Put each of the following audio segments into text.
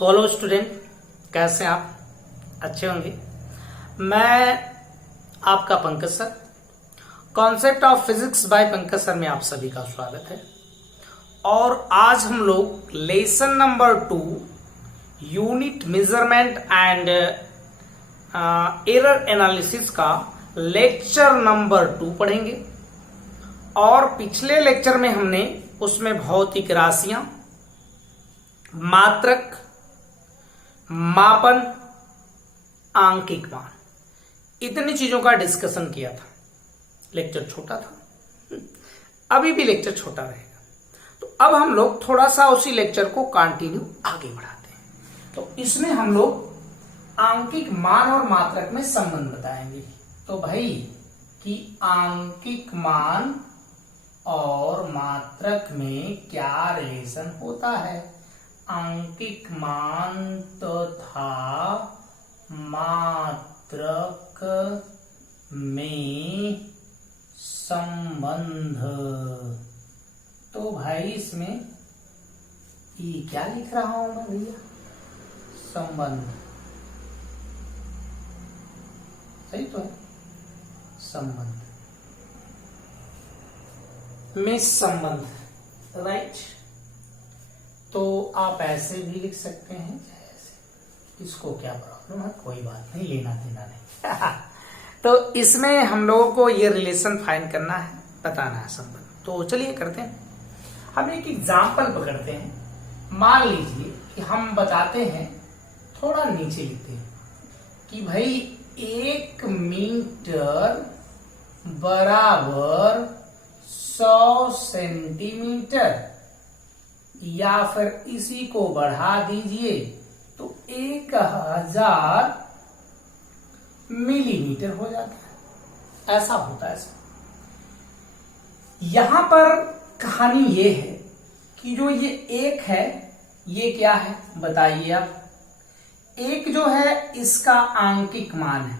तो hello student, कैसे हैं आप? अच्छे होंगे। मैं आपका Pankaj sir, concept of physics bye Pankaj sir में आप सभी का स्वागत है। और आज हम लोग lesson number 2 unit measurement and error analysis का लेक्चर नंबर 2 पढ़ेंगे। और पिछले लेक्चर में हमने उसमें भौतिक राशियां, मात्रक, मापन, आंकिक मान, इतनी चीजों का डिस्कशन किया था। लेक्चर छोटा था, अभी भी लेक्चर छोटा रहेगा। तो अब हम लोग थोड़ा सा उसी लेक्चर को कंटिन्यू आगे बढ़ाते हैं। तो इसमें हम लोग आंकिक मान और मात्रक में संबंध बताएंगे। तो भाई कि आंकिक मान और मात्रक में क्या रिलेशन होता है, आंकिक मान तथा मात्रक में संबंध। तो भाई इसमें ये क्या लिख रहा हूं मैं भैया? संबंध। सही तो है, संबंध में संबंध, राइट। तो आप ऐसे भी लिख सकते हैं, ऐसे। इसको क्या प्रॉब्लम है? कोई बात नहीं, लेना देना नहीं। तो इसमें हम लोगों को ये रिलेशन फाइंड करना है, बताना है संबंध। तो चलिए करते हैं। हम एक एग्जाम्पल पकड़ते हैं। मान लीजिए कि हम बताते हैं, थोड़ा नीचे लिखते हैं कि भाई 1 मीटर बराबर 100 सेंटीमीटर, या फिर इसी को बढ़ा दीजिए तो 1000 मिलीमीटर हो जाता है। ऐसा होता है। यहां पर कहानी ये है कि जो ये एक है, ये क्या है बताइए आप? एक जो है इसका आंकिक मान है,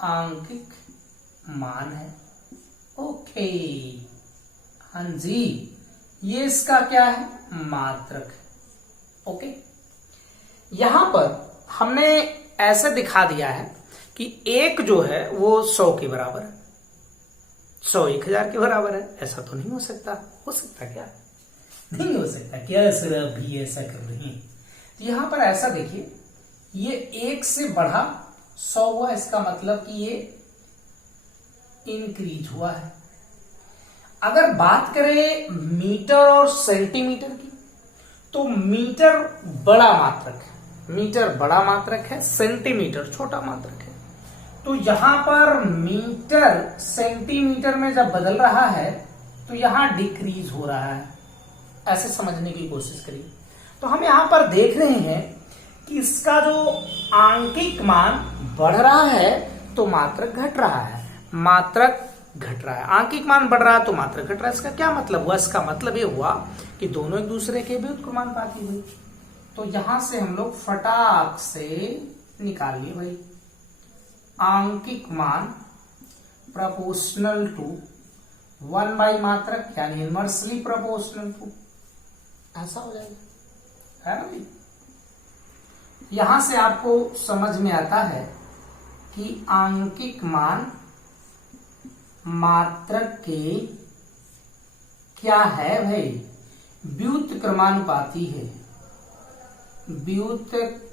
आंकिक मान है। ओके, हाँ जी, ये इसका क्या है? मात्रक। ओके, यहां पर हमने ऐसे दिखा दिया है कि एक जो है वो 100 के बराबर है, 100 1000 के बराबर है। ऐसा तो नहीं हो सकता। हो सकता क्या? नहीं हो सकता। क्या सर आप भी ऐसा कर रहे हैं? तो यहां पर ऐसा देखिए, ये 1 से बढ़ा 100 हुआ, इसका मतलब कि ये इंक्रीज हुआ है। अगर बात करें मीटर और सेंटीमीटर की, तो मीटर बड़ा मात्रक है, मीटर बड़ा मात्रक है, सेंटीमीटर छोटा मात्रक है। तो यहां पर मीटर सेंटीमीटर में जब बदल रहा है तो यहां डिक्रीज हो रहा है। ऐसे समझने की कोशिश करिए। तो हम यहां पर देख रहे हैं कि इसका जो आंकिक मान बढ़ रहा है तो मात्रक घट रहा है, मात्रक घट रहा है। आंकिक मान बढ़ रहा है तो मात्रक घट रहा है। इसका क्या मतलब हुआ? इसका मतलब ये हुआ कि दोनों एक दूसरे के व्युत्क्रमानुपाती हुई। तो यहां से हम लोग फटाक से निकालिए भाई, आंकिक मान प्रोपोर्शनल टू 1 बाई मात्रक, यानी इनवर्सली प्रोपोर्शनल टू। ऐसा हो जाएगा, है ना भाई? यहां से आपको समझ में आता है कि आंकिक मान मात्रक के क्या है भाई? व्युत्क्रमानुपाती है, व्युत्क्रमानुपाती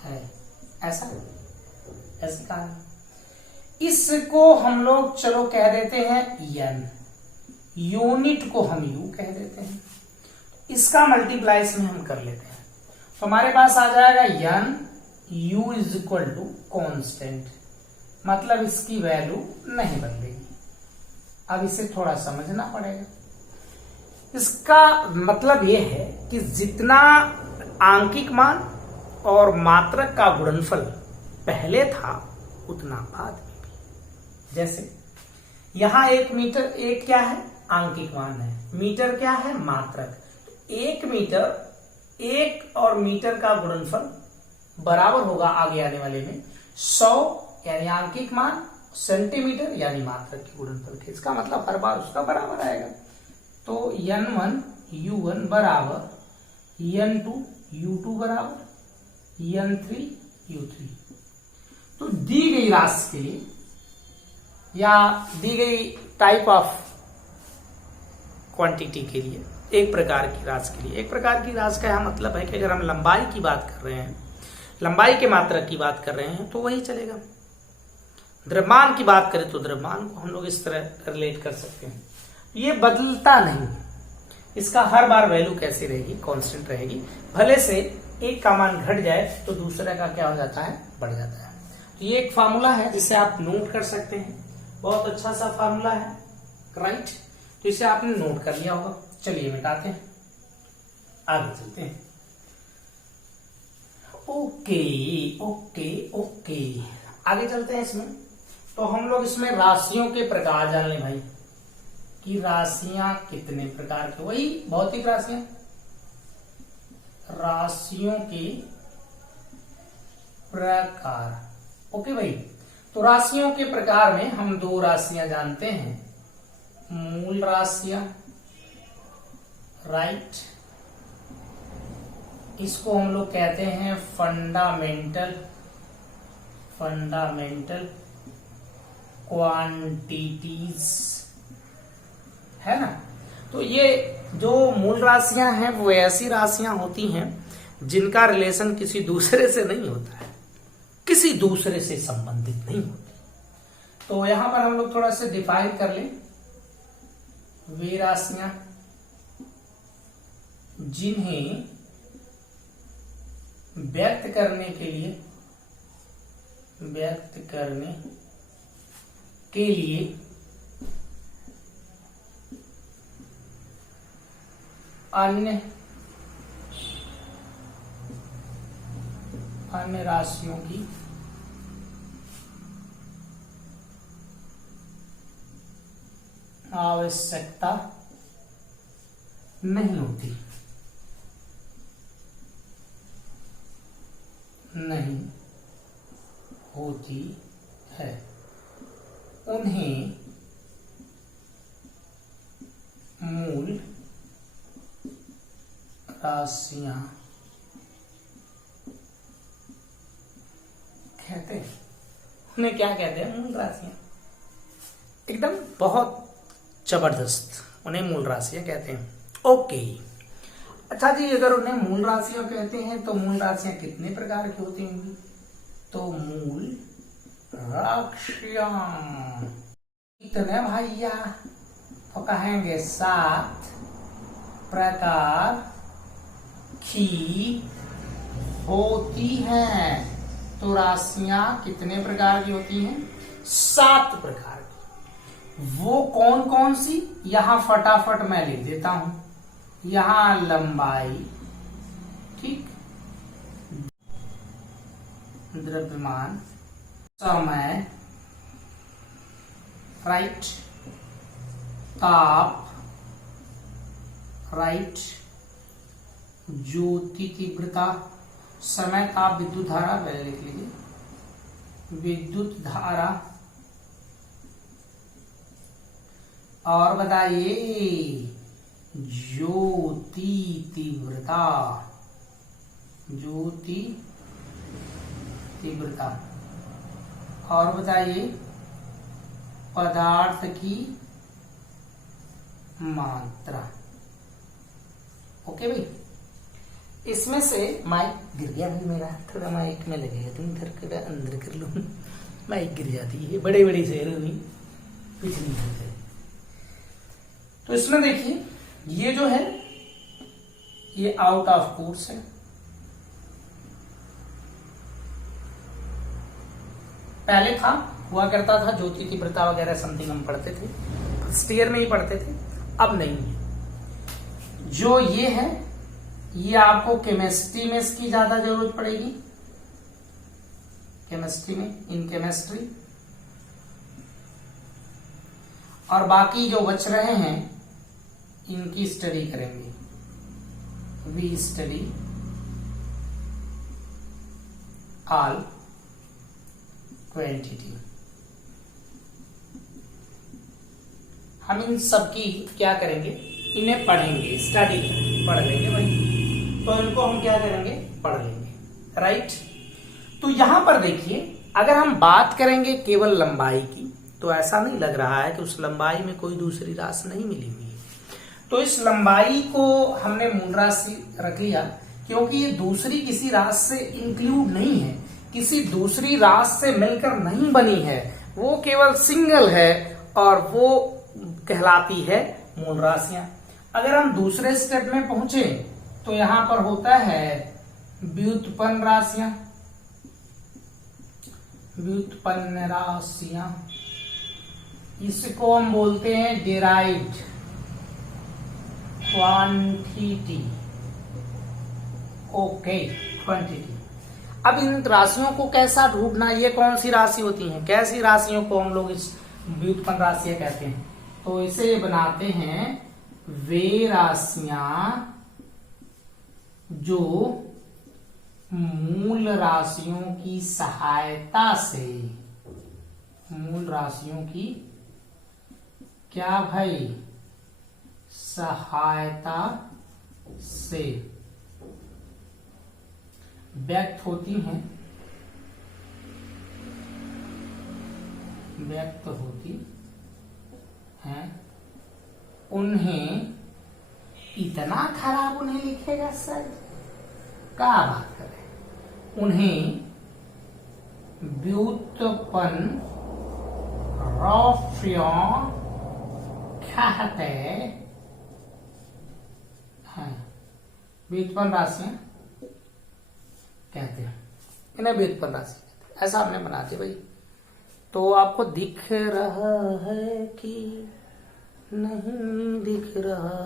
है। ऐसा कहा। इसको हम लोग चलो कह देते हैं n, यूनिट को हम u कह देते हैं। इसका मल्टीप्लाई इसमें हम कर लेते हैं, तो हमारे पास आ जाएगा n u is equal to constant, मतलब इसकी वैल्यू नहीं बदलेगी। अब इसे थोड़ा समझना पड़ेगा। इसका मतलब यह है कि जितना आंकिक मान और मात्रक का गुणनफल पहले था उतना बाद में भी। जैसे यहां 1 मीटर, एक क्या है? आंकिक मान है, मीटर क्या है? मात्रक। 1 मीटर, 1 और मीटर का गुणनफल बराबर होगा आगे आने वाले में 100, यानी आंकिक मान, सेंटीमीटर यानी मात्रक के गुणनफल के। इसका मतलब हर बार उसका बराबर आएगा। तो n1 u1 बराबर n2 u2 बराबर n3 u3। तो दी गई राशि के लिए या दी गई टाइप ऑफ क्वांटिटी के लिए, एक प्रकार की राशि के लिए, एक प्रकार की राशि का यह मतलब है कि अगर हम लंबाई की बात कर रहे हैं, लंबाई के मात्रक की बात कर रहे हैं तो वही चलेगा। द्रव्यमान की बात करें तो द्रव्यमान को हम लोग इस तरह रिलेट कर सकते हैं। ये बदलता नहीं, इसका हर बार वैल्यू कैसी रहेगी, कांस्टेंट रहेगी। भले से एक का मान घट जाए तो दूसरे का क्या हो जाता है, बढ़ जाता है। तो ये एक फार्मूला है जिसे आप नोट कर सकते हैं, बहुत अच्छा सा फार्मूला है, राइट। तो इसे आपने नोट कर लिया होगा। चलिए मिटाते हैं, आगे चलते हैं। ओके ओके ओके, आगे चलते हैं। इसमें तो हम लोग इसमें राशियों के प्रकार जान लें भाई, कि राशियां कितने प्रकार की, वही भौतिक राशियां, राशियों के प्रकार। ओके भाई, तो राशियों के प्रकार में हम दो राशियां जानते हैं, मूल राशियां, राइट, इसको हम लोग कहते हैं फंडामेंटल क्वांटिटीज, है ना। तो ये जो मूल राशियां हैं वो ऐसी राशियां होती हैं जिनका रिलेशन किसी दूसरे से नहीं होता है, किसी दूसरे से संबंधित नहीं होती। तो यहां पर हम लोग थोड़ा सा डिफाइन कर लें, वे राशियां जिन्हें व्यक्त करने के लिए अन्य राशियों की आवश्यकता नहीं होती है, उन्हें मूल राशियां कहते हैं। उन्हें क्या कहते हैं, मूल राशियां। एकदम बहुत जबरदस्त, उन्हें मूल राशियां कहते हैं। ओके, अच्छा जी, अगर उन्हें मूल राशियां कहते हैं तो मूल राशियां कितने प्रकार की होती होंगी, तो मूल राशियां कितने भैया, तो कहेंगे 7 प्रकार की होती हैं। तो राशियां कितने प्रकार की होती हैं, 7 प्रकार की। वो कौन कौन सी, यहां फटाफट मैं लिख देता हूं। यहां लंबाई, ठीक, द्रव्यमान, समय, राइट, ताप, राइट, ज्योति तीव्रता, समय, ताप, विद्युत धारा, पहले लिख लीजिए, विद्युत धारा, और बताइए ज्योति तीव्रता, और बताइए पदार्थ की मात्रा। ओके भाई, इसमें से माइक गिर गया भाई मेरा, थोड़ा माइक में लगेगा, तुम इधर कर अंदर कर लो, माइक गिर जाती है, बड़े बड़े शहरों में कुछ नहीं होता है। तो इसमें देखिए, ये जो है ये आउट ऑफ कोर्स है, पहले था, हुआ करता था, ज्योति तीव्रता वगैरह समथिंग हम पढ़ते थे, फर्स्ट ईयर में ही पढ़ते थे, अब नहीं है। जो ये है, ये आपको केमिस्ट्री में इसकी ज्यादा जरूरत पड़ेगी, केमिस्ट्री में, इन केमिस्ट्री, और बाकी जो बच रहे हैं इनकी स्टडी करेंगे, वी स्टडी ऑल क्वांटिटी। हम इन सब की क्या करेंगे, इन्हें पढ़ेंगे, स्टडी पढ़ लेंगे भाई, तो इनको हम क्या करेंगे, पढ़ लेंगे, राइट। तो यहां पर देखिए, अगर हम बात करेंगे केवल लंबाई की, तो ऐसा नहीं लग रहा है कि उस लंबाई में कोई दूसरी राशि नहीं मिली हुई है। तो इस लंबाई को हमने मूल राशि रख लिया, क्योंकि ये दूसरी किसी राशि से इंक्लूड नहीं है, किसी दूसरी राशि से मिलकर नहीं बनी है, वो केवल सिंगल है और वो कहलाती है मूल राशियां। अगर हम दूसरे स्टेप में पहुंचे तो यहां पर होता है व्युत्पन्न राशियां, व्युत्पन्न राशियां, इसको हम बोलते हैं डिराइव्ड क्वांटिटी, ओके, क्वांटिटी। अब इन राशियों को कैसा ढूंढना, ये कौन सी राशि होती हैं, कैसी राशियों को हम लोग इस व्युत्पन्न राशियां कहते हैं, तो इसे बनाते हैं वे राशियां जो मूल राशियों की सहायता से, मूल राशियों की क्या भाई, सहायता से व्यक्त होती हैं, व्यक्त होती हैं, उन्हें इतना खराब उन्हें लिखेगा सर, क्या बात करें, उन्हें व्युत्पन्न राशियां कहते हैं, व्युत्पन्न राशियां कहते हैं, इन्हें व्युत्पन्न राशि कहते हैं। ऐसा हमने बना दिया भाई। तो आपको दिख रहा है कि नहीं दिख रहा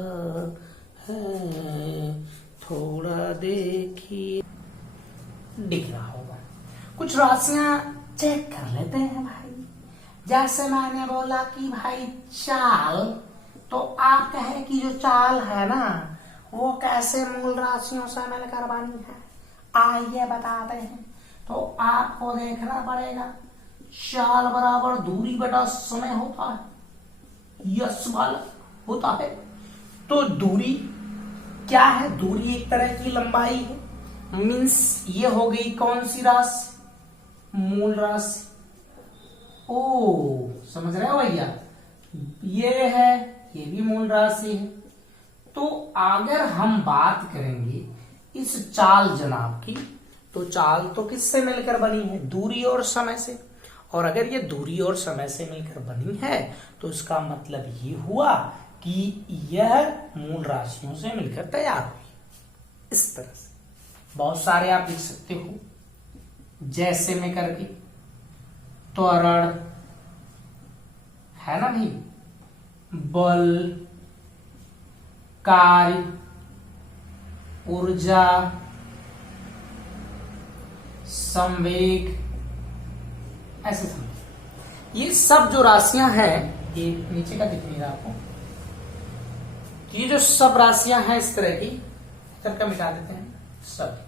है, थोड़ा देखिए, दिख रहा होगा। कुछ राशियां चेक कर लेते हैं भाई। जैसे मैंने बोला कि भाई चाल, तो आप कहे कि जो चाल है ना, वो कैसे मूल राशियों से मिलकर बनी है, आइए बताते हैं। तो आपको देखना पड़ेगा, चाल बराबर दूरी बटा समय होता है, यस वाला होता है। तो दूरी क्या है, दूरी एक तरह की लंबाई है, मीन्स ये हो गई कौन सी राशि, मूल राशि। ओ समझ रहे हो भैया, ये है, ये भी मूल राशि है। तो अगर हम बात करेंगे इस चाल जनाब की, तो चाल तो किससे मिलकर बनी है, दूरी और समय से। और अगर ये दूरी और समय से मिलकर बनी है, तो इसका मतलब ये हुआ कि यह मूल राशियों से मिलकर तैयार हुई। इस तरह से बहुत सारे आप लिख सकते हो, जैसे में करके, त्वरण है ना भाई, बल, कार्य, ऊर्जा, संवेग, ऐसे समझ। ये सब जो राशियां हैं, ये नीचे का दिख नहीं रहा आपको, ये जो सब राशियां हैं इस तरह की, इधर का मिटा देते हैं, सब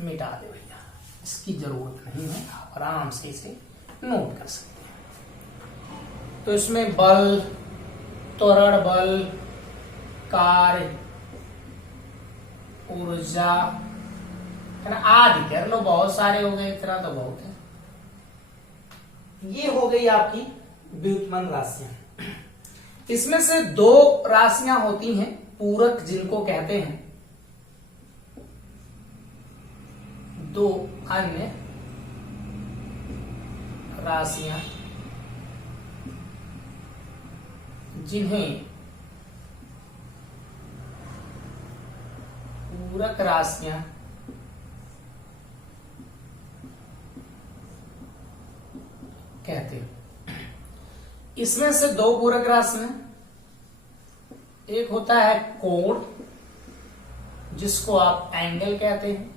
मिटा दे भैया, इसकी जरूरत नहीं है, आप आराम से इसे नोट कर सकते हैं। तो इसमें बल, त्वरण बल, कार्य, ऊर्जा है ना, आदि कर लो, बहुत सारे हो गए, इतना तो बहुत है। ये हो गई आपकी व्युत्पन्न राशियां। इसमें से दो राशियां होती हैं पूरक, जिनको कहते हैं, दो अन्य राशियां जिन्हें पूरक राशियां कहते हैं। इसमें से दो पूरक राशियां, एक होता है कोण, जिसको आप एंगल कहते हैं,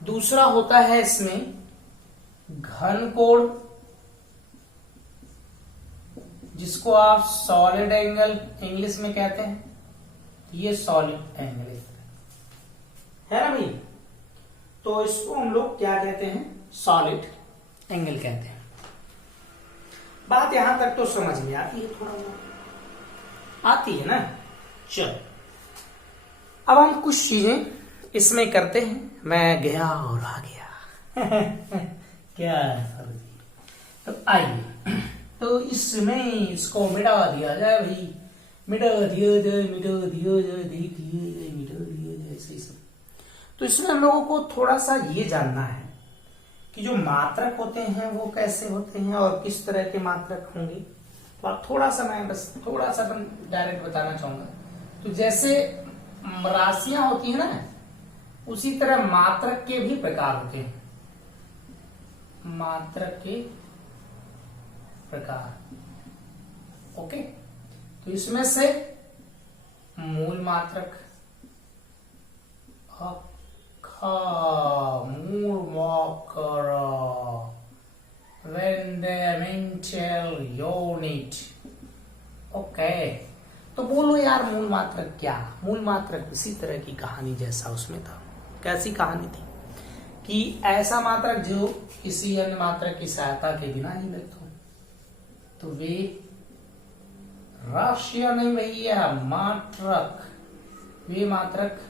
दूसरा होता है इसमें घन कोण, जिसको आप सॉलिड एंगल इंग्लिश में कहते हैं। ये सॉलिड एंगल है ना भाई, तो इसको हम लोग क्या कहते हैं, सॉलिड एंगल कहते हैं। बात यहां तक तो समझ में आती है थोड़ा बहुत। आती है ना। चलो अब हम कुछ चीजें इसमें करते हैं। मैं गया और आ गया क्या है सर जी। तो आइए, तो इसमें इसको मिटा दिया जाए भाई, मिटा दिया जाए, मिटा दिया जाए, देख लिया जाए, मिटा दिया जाए, ऐसे ही सब। तो इसमें हम लोगों को थोड़ा सा ये जानना है कि जो मात्रक होते हैं वो कैसे होते हैं और किस तरह के मात्रक होंगे। तो आप थोड़ा सा, मैं बस थोड़ा सा डायरेक्ट बताना चाहूंगा। तो जैसे राशियां होती है ना, उसी तरह मात्रक के भी प्रकार होते हैं। मात्रक के प्रकार, ओके। तो इसमें से मूल मात्रक, मूल मात्रक, fundamental यूनिट, ओके। तो बोलो यार मूल मात्रक क्या? मूल मात्रक इसी तरह की कहानी जैसा उसमें था। कैसी कहानी थी कि ऐसा मात्रक जो किसी अन्य मात्रक की सहायता के बिना ही व्यक्त हो, तो वे राशियां नहीं भैया, मात्रक। वे मात्रक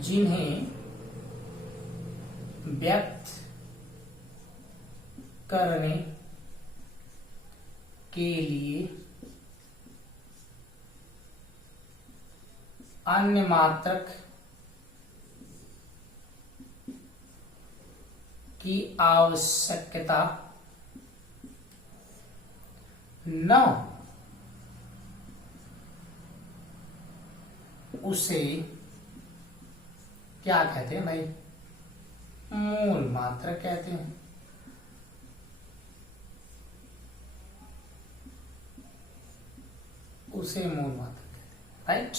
जिन्हें व्यक्त करने के लिए अन्य मात्रक की आवश्यकता न, उसे क्या कहते हैं भाई? मूल मात्रक कहते हैं। उसे मूल मात्रक कहते हैं, राइट।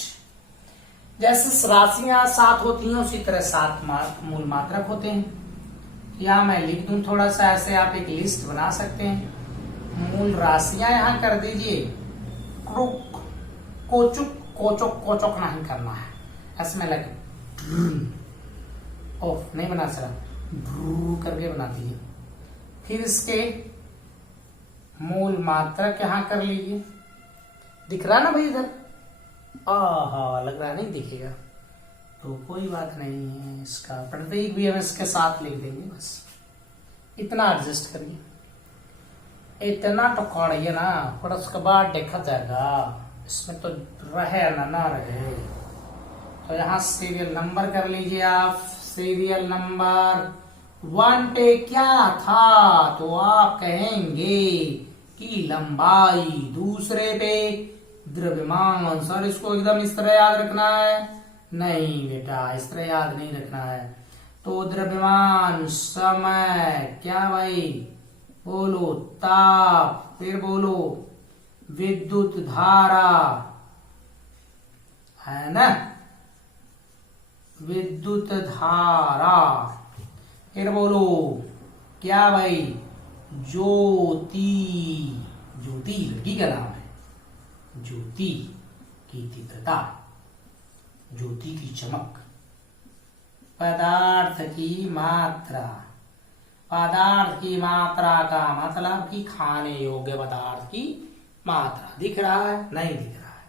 जैसे राशियां 7 होती हैं, उसी तरह 7 मूल मात्रक होते हैं। यहां मैं लिख दूं थोड़ा सा, ऐसे आप एक लिस्ट बना सकते हैं। मूल राशियां यहां कर दीजिए। कोचुक कोचक कोचक नहीं करना है, ऐसे लगे ओफ नहीं बना सकता, करके बना दीजिए। फिर इसके मूल मात्रक यहां कर लीजिए। दिख रहा ना भाई इधर? आहा, लग रहा नहीं दिखेगा तो कोई बात नहीं है। इसका प्रतीक भी हम इसके साथ लिख देंगे, बस इतना एडजस्ट करिए। इतना तो करिए ना, पर उसके बाद देखा जाएगा इसमें तो रहे ना रहे। तो यहाँ सीरियल नंबर कर लीजिए आप। सीरियल नंबर 1 पे क्या था, तो आप कहेंगे कि लंबाई। दूसरे पे द्रव्यमान। सर इसको एकदम इस तरह याद रखना है? नहीं बेटा, इस तरह याद नहीं रखना है। तो द्रव्यमान, समय, क्या भाई बोलो, ताप, फिर बोलो विद्युत धारा, है ना, विद्युत धारा। फिर बोलो क्या भाई, ज्योति। ज्योति लड़की का नाम है। ज्योति की तीव्रता, ज्योति की चमक। पदार्थ की मात्रा। पदार्थ की मात्रा का मतलब कि खाने योग्य पदार्थ की मात्रा। दिख रहा है? नहीं दिख रहा है।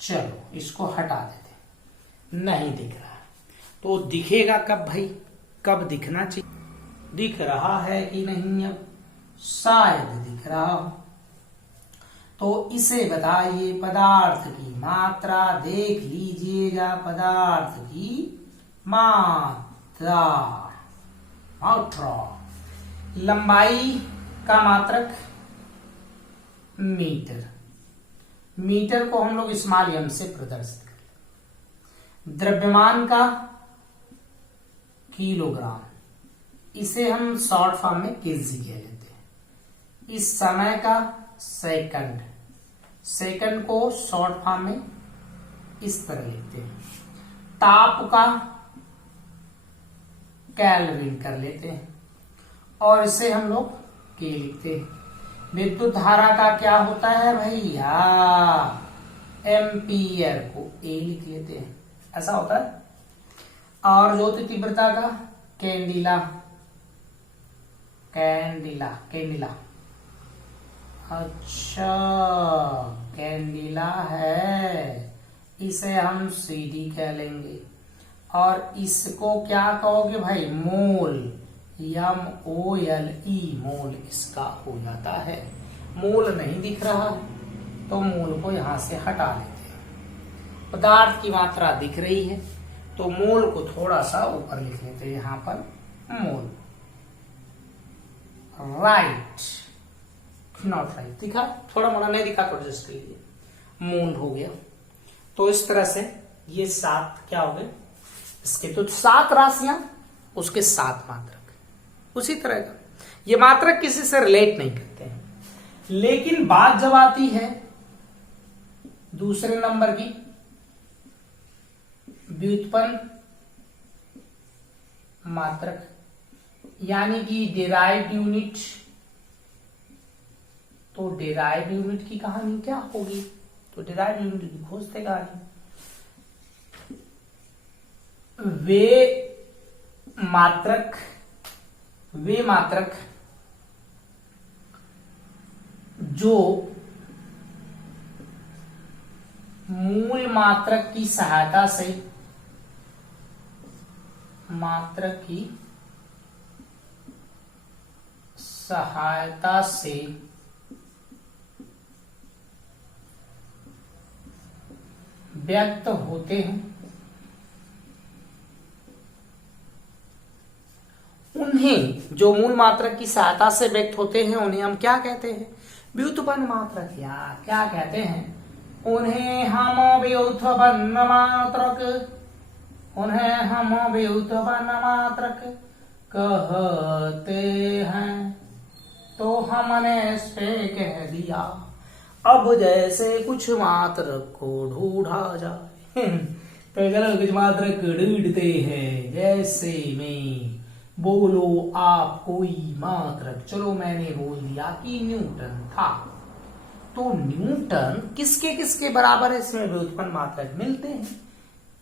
चलो इसको हटा देते, नहीं दिख रहा है। तो दिखेगा कब भाई? कब दिखना चाहिए? दिख रहा है कि नहीं? अब शायद दिख रहा हो, तो इसे बताइए पदार्थ की मात्रा। देख लीजिएगा पदार्थ की मात्रा। मात्रा। लंबाई का मात्रक मीटर। मीटर को हम लोग स्मॉल एम से प्रदर्शित करते। द्रव्यमान का किलोग्राम, इसे हम शॉर्ट फॉर्म में केजी कह लेते हैं। इस समय का सेकंड, सेकंड को शॉर्ट फॉर्म में इस तरह लिखते हैं। ताप का कैल्विन कर लेते हैं और इसे हम लोग के लिखते हैं। विद्युत धारा का क्या होता है भैया? एम्पियर को ए लिख लेते हैं, ऐसा होता है। और ज्योति तीव्रता का कैंडिला। कैंडिला, कैंडिला, अच्छा, कैंडिला है, इसे हम CD कह लेंगे। और इसको क्या कहोगे भाई? मोल, MOLE, मोल इसका हो जाता है। मोल नहीं दिख रहा तो मोल को यहां से हटा लेते हैं। पदार्थ की मात्रा दिख रही है तो मोल को थोड़ा सा ऊपर लिख लेते हैं, यहां पर मोल। राइट, नॉट राइट दिखा, थोड़ा मोड़ा नहीं दिखा तो जस्ट लीजिए, मोल हो गया। तो इस तरह से ये 7 क्या हो गए इसके, तो 7 राशियां, उसके 7 मात्रक। उसी तरह का ये मात्रक किसी से रिलेट नहीं करते हैं। लेकिन बात जब आती है दूसरे नंबर की, व्युत्पन्न मात्रक, यानी कि डिराइव्ड यूनिट, तो डिराइव्ड यूनिट की कहानी क्या होगी? तो डिराइव्ड यूनिट की खोजते कहानी, वे मात्रक जो मूल मात्रक की सहायता से व्यक्त होते हैं, उन्हें, जो मूल मात्रक की सहायता से व्यक्त होते हैं, उन्हें हम क्या कहते हैं? व्युत्पन्न मात्रक। या क्या कहते हैं? उन्हें हम व्युत्पन्न मात्रक कहते हैं। तो हमने इस पे कह दिया, अब जैसे कुछ मात्रक को ढूंढा जाए। तो चलो कुछ मात्रक को ढूंढते हैं, जैसे में बोलो आप कोई मात्रक। चलो मैंने बोल दिया कि न्यूटन था, तो न्यूटन किसके किसके बराबर है? इसमें व्युत्पन्न मात्रक मिलते हैं,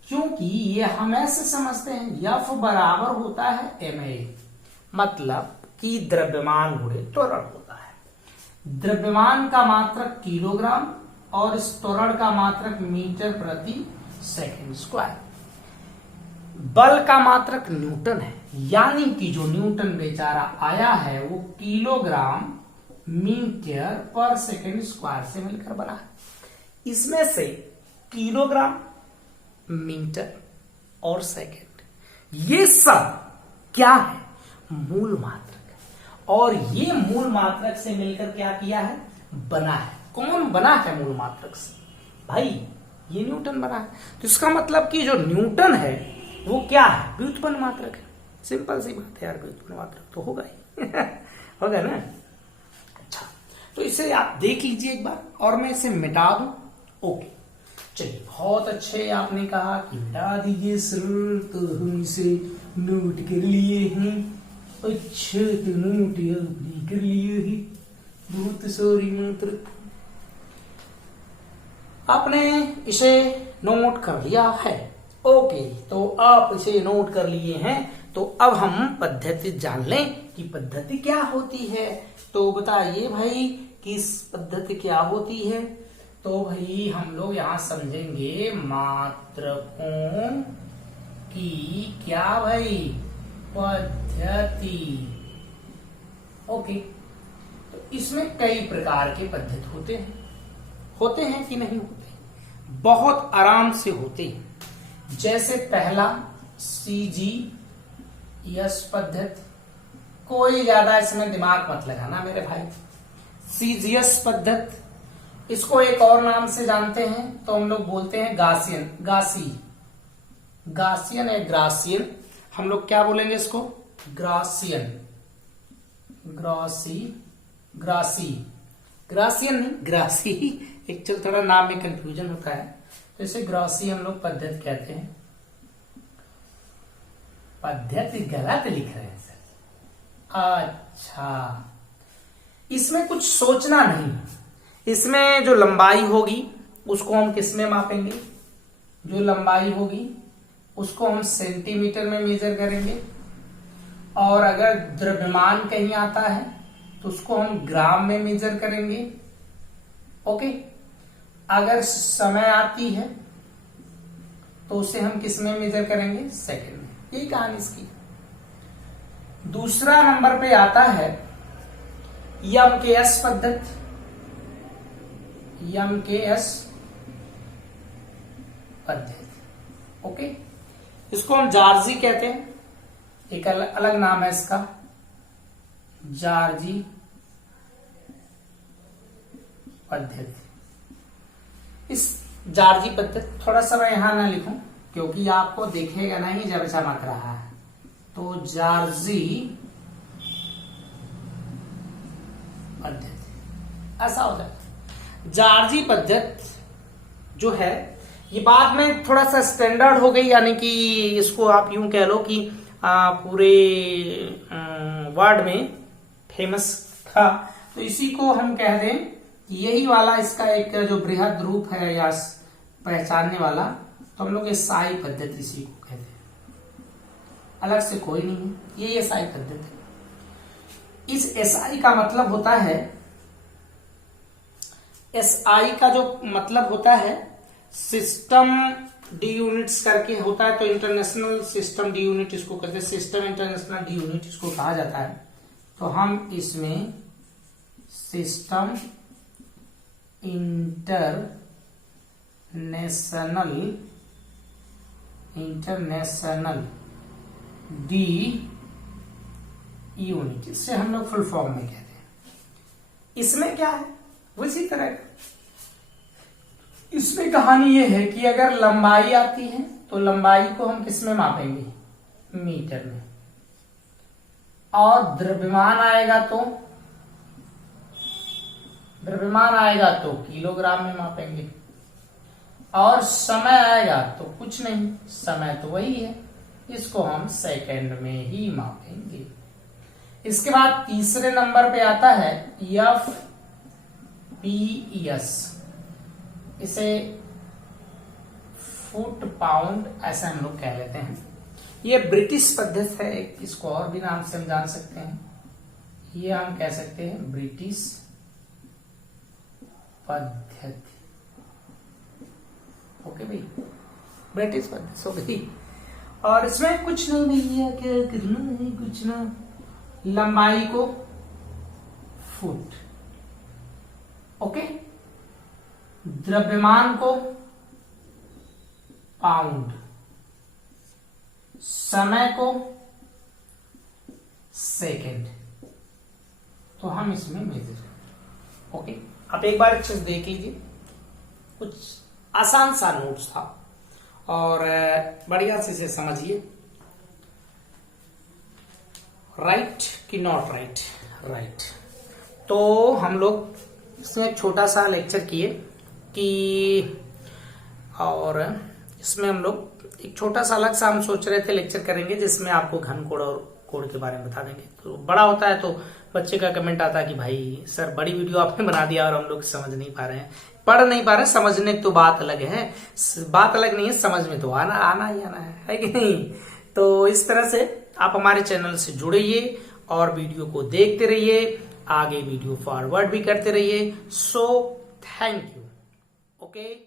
क्योंकि ये हम ऐसे समझते हैं F बराबर होता है ma, मतलब कि द्रव्यमान गुणे त्वरण होता है। द्रव्यमान का मात्रक किलोग्राम और इस त्वरण का मात्रक मीटर प्रति सेकंड स्क्वायर। बल का मात्रक न्यूटन है, यानी कि जो न्यूटन बेचारा आया है वो किलोग्राम मीटर पर सेकंड स्क्वायर से मिलकर बना है। इसमें से किलोग्राम, मीटर और सेकंड, ये सब क्या है? मूल मात्रक है। और ये मूल मात्रक से मिलकर क्या किया है? बना है। कौन बना है मूल मात्रक से? भाई ये न्यूटन बना है। तो इसका मतलब कि जो न्यूटन है वो क्या है? व्युत्पन्न मात्रक है। सिंपल सी बात है यार, व्युत्पन्न मात्रक तो होगा ही। होगा ना? अच्छा, तो इसे आप देख लीजिए एक बार, और मैं इसे मिटा दूं। ओके, चलिए, बहुत अच्छे आपने कहा कि मिटा दीजिए सर, तो हम इसे नोट कर लिए हैं। अच्छा, तो नोट आपने कर लिए हैं, बहुत सॉरी मात्रक, आपने इसे नोट कर लिया है। ओके, तो आप इसे नोट कर लिए हैं, तो अब हम पद्धति जान लें कि पद्धति क्या होती है। तो बताइए भाई, किस पद्धति क्या होती है? तो भाई हम लोग यहां समझेंगे मात्रकों की क्या भाई? पद्धति। ओके, तो इसमें कई प्रकार के पद्धति होते हैं कि नहीं होते? बहुत आराम से होते हैं। जैसे पहला CGS पद्धति, कोई ज्यादा इसमें दिमाग मत लगाना मेरे भाई। CGS पद्धति, इसको एक और नाम से जानते हैं, तो हम लोग बोलते हैं गासियन है, ग्रासियन। हम लोग क्या बोलेंगे इसको? ग्रासियन, ग्रासियन नहीं, ग्रासी। एक्चुअल थोड़ा नाम में कंफ्यूजन होता है, तो इसे ग्रासी हम लोग पद्धति कहते हैं। पद्धति गलत लिख रहे हैं सर। अच्छा, इसमें कुछ सोचना नहीं। इसमें जो लंबाई होगी उसको हम किस में मापेंगे? जो लंबाई होगी उसको हम सेंटीमीटर में मेजर करेंगे। और अगर द्रव्यमान कहीं आता है तो उसको हम ग्राम में मेजर करेंगे। ओके, अगर समय आती है तो उसे हम किस में मेजर करेंगे? सेकंड में। यही कहानी इसकी। दूसरा नंबर पे आता है एमकेएस पद्धति। एमकेएस पद्धति, ओके, इसको हम जार्जी कहते हैं, एक अलग नाम है इसका, जार्जी पद्धति। इस जार्जी पद्धति, थोड़ा सा मैं यहां ना लिखूं क्योंकि आपको दिखेगा नहीं जब चमक रहा है, तो जार्जी पद्धति ऐसा हो जाए। जार्जी पद्धति जो है ये बाद में थोड़ा सा स्टैंडर्ड हो गई, यानी कि इसको आप यूं कह लो कि पूरे वर्ल्ड में फेमस था, तो इसी को हम कह दें कि यही वाला इसका एक जो बृहद रूप है या पहचानने वाला, तो हम लोग एसआई पद्धति इसी को कहते हैं, अलग से कोई नहीं है, ये एसआई पद्धति। इस एसआई का मतलब होता है, एसआई का जो मतलब होता है सिस्टम डी यूनिट्स करके होता है, तो इंटरनेशनल सिस्टम डी यूनिट इसको कहते हैं, सिस्टम इंटरनेशनल डी यूनिट इसको कहा जाता है। तो हम इसमें सिस्टम इंटरनेशनल डी यूनिट, इससे हम लोग फुल फॉर्म में कहते हैं। इसमें क्या है, उसी तरह इसमें कहानी ये है कि अगर लंबाई आती है तो लंबाई को हम किस में मापेंगे? मीटर में। और द्रव्यमान आएगा तो किलोग्राम में मापेंगे। और समय आएगा तो कुछ नहीं, समय तो वही है, इसको हम सेकंड में ही मापेंगे। इसके बाद तीसरे नंबर पे आता है FPS, इसे फुट पाउंड ऐसा हम लोग कह लेते हैं। ये ब्रिटिश पद्धति है, इसको और भी नाम से हम जान सकते हैं, ये हम कह सकते हैं ब्रिटिश पद्धति। ओके भाई, ब्रिटिश पद्धति हो गई। और इसमें कुछ नहीं भैया, क्या करना है, कुछ ना, लंबाई को फुट, ओके, द्रव्यमान को पाउंड, समय को सेकंड, तो हम इसमें मेजर। ओके, आप एक बार अच्छे से देख लीजिए, कुछ आसान सा नोट्स था और बढ़िया से इसे समझिए। राइट कि नॉट राइट? राइट। तो हम लोग इसमें एक छोटा सा लेक्चर किए कि, और इसमें हम लोग एक छोटा सा अलग सा हम सोच रहे थे लेक्चर करेंगे जिसमें आपको घन कोण और कोण के बारे में बता देंगे। तो बड़ा होता है तो बच्चे का कमेंट आता है कि भाई सर बड़ी वीडियो आपने बना दिया और हम लोग समझ नहीं पा रहे हैं, पढ़ नहीं पा रहे, समझने तो बात अलग है, बात अलग नहीं है, समझ में तो आना ही आना है कि नहीं? तो इस तरह से आप हमारे चैनल से जुड़िए और वीडियो को देखते रहिए, आगे वीडियो फॉरवर्ड भी करते रहिए। So thank you. ओके।